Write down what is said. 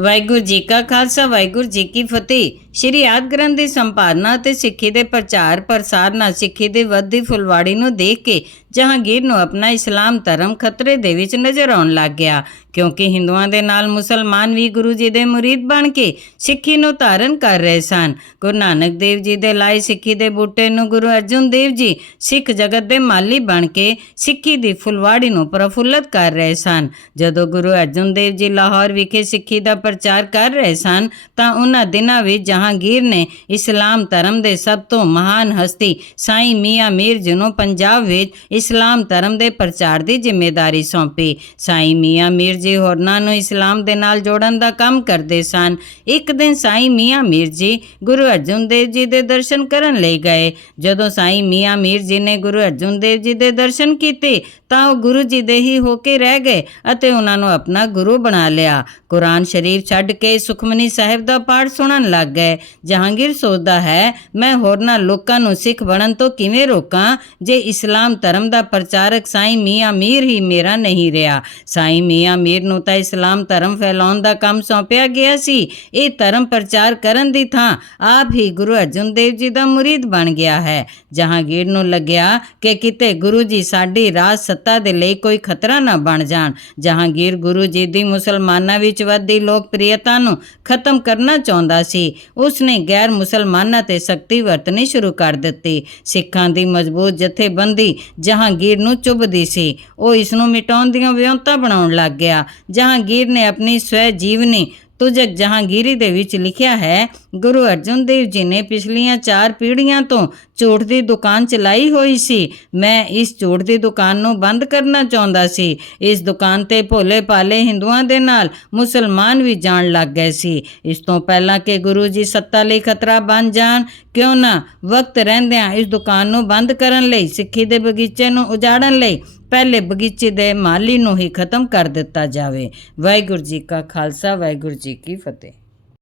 ਵਾਹਿਗੁਰੂ ਜੀ ਕਾ ਖਾਲਸਾ, ਵਾਹਿਗੁਰੂ ਜੀ ਕੀ ਫਤਿਹ। ਸ਼੍ਰੀ ਆਦ ਗ੍ਰੰਥ ਦੀ ਸੰਪਾਦਨਾ ਅਤੇ ਸਿੱਖੀ ਦੇ ਪ੍ਰਚਾਰ ਪ੍ਰਸਾਰ ਨਾਲ ਸਿੱਖੀ ਦੀ ਵੱਧਦੀ ਫੁਲਵਾੜੀ ਨੂੰ ਦੇਖ ਕੇ ਜਹਾਂਗੀਰ ਨੂੰ ਆਪਣਾ ਇਸਲਾਮ ਧਰਮ ਖਤਰੇ ਦੇ ਵਿੱਚ ਨਜ਼ਰ ਆਉਣ ਲੱਗ ਗਿਆ। ਕਿਉਂਕਿ ਹਿੰਦੂਆਂ ਦੇ ਨਾਲ ਮੁਸਲਮਾਨ ਵੀ ਗੁਰੂ ਜੀ ਦੇ ਮੁਰੀਦ ਬਣ ਕੇ ਸਿੱਖੀ ਨੂੰ ਧਾਰਨ ਕਰ ਰਹੇ ਸਨ। ਗੁਰੂ ਨਾਨਕ ਦੇਵ ਜੀ ਦੇ ਲਾਏ ਸਿੱਖੀ ਦੇ ਬੂਟੇ ਨੂੰ ਗੁਰੂ ਅਰਜਨ ਦੇਵ ਜੀ ਸਿੱਖ ਜਗਤ ਦੇ ਮਾਲੀ ਬਣ ਕੇ ਸਿੱਖੀ ਦੀ ਫੁਲਵਾੜੀ ਨੂੰ ਪ੍ਰਫੁੱਲਤ ਕਰ ਰਹੇ ਸਨ। ਜਦੋਂ ਗੁਰੂ ਅਰਜਨ ਦੇਵ ਜੀ ਲਾਹੌਰ ਵਿਖੇ ਸਿੱਖੀ ਦਾ ਪ੍ਰਚਾਰ ਕਰ ਰਹੇ ਸਨ, ਤਾਂ ਉਹਨਾਂ ਦਿਨਾਂ ਵਿੱਚ ਜਹਾਂਗੀਰ ਨੇ ਇਸਲਾਮ ਧਰਮ ਦੇ ਸਭ ਤੋਂ ਮਹਾਨ ਹਸਤੀ ਸਾਈਂ ਮੀਆਂ ਮੀਰ ਜੀ ਨੂੰ ਪੰਜਾਬ ਵਿੱਚ ਇਸਲਾਮ ਧਰਮ ਦੇ ਪ੍ਰਚਾਰ ਦੀ ਜ਼ਿੰਮੇਵਾਰੀ ਸੌਂਪੀ। ਸਾਈਂ ਮੀਆਂ ਮੀਰ ਜੀ ਹੋਰਨਾਂ ਨੂੰ ਇਸਲਾਮ ਦੇ ਨਾਲ ਜੋੜਨ ਦਾ ਕੰਮ ਕਰਦੇ ਸਨ। ਇੱਕ ਦਿਨ ਸਾਈਂ ਮੀਆਂ ਮੀਰ ਜੀ ਗੁਰੂ ਅਰਜਨ ਦੇਵ ਜੀ ਦੇ ਦਰਸ਼ਨ ਕਰਨ ਲਈ ਗਏ। ਜਦੋਂ ਸਾਈਂ ਮੀਆਂ ਮੀਰ ਜੀ ਨੇ ਗੁਰੂ ਅਰਜਨ ਦੇਵ ਜੀ ਦੇ ਦਰਸ਼ਨ ਕੀਤੇ, ਤਾਂ ਉਹ ਗੁਰੂ ਜੀ ਦੇ ਹੀ ਹੋ ਕੇ ਰਹਿ ਗਏ ਅਤੇ ਉਹਨਾਂ ਨੂੰ ਆਪਣਾ ਗੁਰੂ ਬਣਾ ਲਿਆ। ਕੁਰਾਨ ਸ਼ਰੀਫ ਛੱਡ ਕੇ ਸੁਖਮਨੀ ਸਾਹਿਬ ਦਾ ਪਾਠ ਸੁਣਨ ਲੱਗ ਗਏ। ਜਹਾਂਗੀਰ ਸੋਚਦਾ ਹੈ, ਮੈਂ ਹੋਰਨਾਂ ਲੋਕਾਂ ਨੂੰ ਸਿੱਖ ਬਣਨ ਤੋਂ ਕਿਵੇਂ ਰੋਕਾਂ? ਜੇ ਇਸਲਾਮ ਧਰਮ ਦਾ ਪ੍ਰਚਾਰਕ ਸਾਈਂ ਮੀਆਂ ਮੀਰ ਹੀ ਮੇਰਾ ਨਹੀਂ ਰਿਹਾ। ਸਾਈਂ ਮੀਆਂ ਮੀਰ ਨੂੰ ਤਾਂ ਇਸਲਾਮ ਧਰਮ ਫੈਲਾਉਣ ਦਾ ਕੰਮ ਸੌਂਪਿਆ ਗਿਆ ਸੀ। ਇਹ ਧਰਮ ਪ੍ਰਚਾਰ ਕਰਨ ਦੀ ਥਾਂ ਆਪ ਹੀ ਗੁਰੂ ਅਰਜਨ ਦੇਵ ਜੀ ਦਾ ਮੁਰੀਦ ਬਣ ਗਿਆ ਹੈ। ਜਹਾਂਗੀਰ ਨੂੰ ਲੱਗਿਆ ਕਿ ਕਿਤੇ ਗੁਰੂ ਜੀ ਸਾਡੀ ਰਾਜ ਸੱਤਾ ਦੇ ਲਈ ਕੋਈ ਖਤਰਾ ਨਾ ਬਣ ਜਾਣ। ਜਹਾਂਗੀਰ ਗੁਰੂ ਜੀ ਦੀ ਮੁਸਲਮਾਨਾਂ ਵਿੱਚ ਵੱਧਦੀ ਲੋਕਪ੍ਰਿਯਤਾ ਨੂੰ ਖਤਮ ਕਰਨਾ ਚਾਹੁੰਦਾ ਸੀ। ਉਸ ਨੇ ਗੈਰ ਮੁਸਲਮਾਨਾਂ ਤੇ ਸ਼ਕਤੀ ਵਰਤਣੀ ਸ਼ੁਰੂ ਕਰ ਦਿੱਤੀ। ਸਿੱਖਾਂ ਦੀ ਮਜ਼ਬੂਤ ਜਥੇਬੰਦੀ ਜਹਾਂਗੀਰ ਨੂੰ ਚੁੱਭਦੀ ਸੀ। ਉਹ ਇਸ ਨੂੰ ਮਿਟਾਉਣ ਦੀਆਂ ਵਿਉਂਤਾਂ ਬਣਾਉਣ ਲੱਗ ਗਿਆ। ਜਹਾਂਗੀਰ ਨੇ ਆਪਣੀ ਸਵੈ ਜੀਵਨੀ ਤੁਜਕ ਜਹਾਂਗੀਰੀ ਦੇ ਵਿੱਚ ਲਿਖਿਆ ਹੈ, ਗੁਰੂ ਅਰਜਨ ਦੇਵ ਜੀ ਨੇ ਪਿਛਲੀਆਂ ਚਾਰ ਪੀੜ੍ਹੀਆਂ ਤੋਂ ਝੂਠ ਦੀ ਦੁਕਾਨ ਚਲਾਈ ਹੋਈ ਸੀ। ਮੈਂ ਇਸ ਝੂਠ ਦੀ ਦੁਕਾਨ ਨੂੰ ਬੰਦ ਕਰਨਾ ਚਾਹੁੰਦਾ ਸੀ। ਇਸ ਦੁਕਾਨ ਤੇ ਭੋਲੇ ਭਾਲੇ ਹਿੰਦੂਆਂ ਦੇ ਨਾਲ ਮੁਸਲਮਾਨ ਵੀ ਜਾਣ ਲੱਗ ਗਏ ਸੀ। ਇਸ ਤੋਂ ਪਹਿਲਾਂ ਕਿ ਗੁਰੂ ਜੀ ਸੱਤਾ ਲਈ ਖਤਰਾ ਬਣ ਜਾਣ, ਕਿਉਂ ਨਾ ਵਕਤ ਰਹਿੰਦਿਆਂ ਇਸ ਦੁਕਾਨ ਨੂੰ ਬੰਦ ਕਰਨ ਲਈ, ਸਿੱਖੀ ਦੇ ਬਗੀਚੇ ਨੂੰ ਉਜਾੜਨ ਲਈ ਪਹਿਲੇ ਬਗੀਚੇ ਦੇ ਮਾਲੀ ਨੂੰ ਹੀ ਖਤਮ ਕਰ ਦਿੱਤਾ ਜਾਵੇ। ਵਾਹਿਗੁਰੂ ਜੀ ਕਾ ਖਾਲਸਾ, ਵਾਹਿਗੁਰੂ ਜੀ ਕੀ ਫਤਿਹ।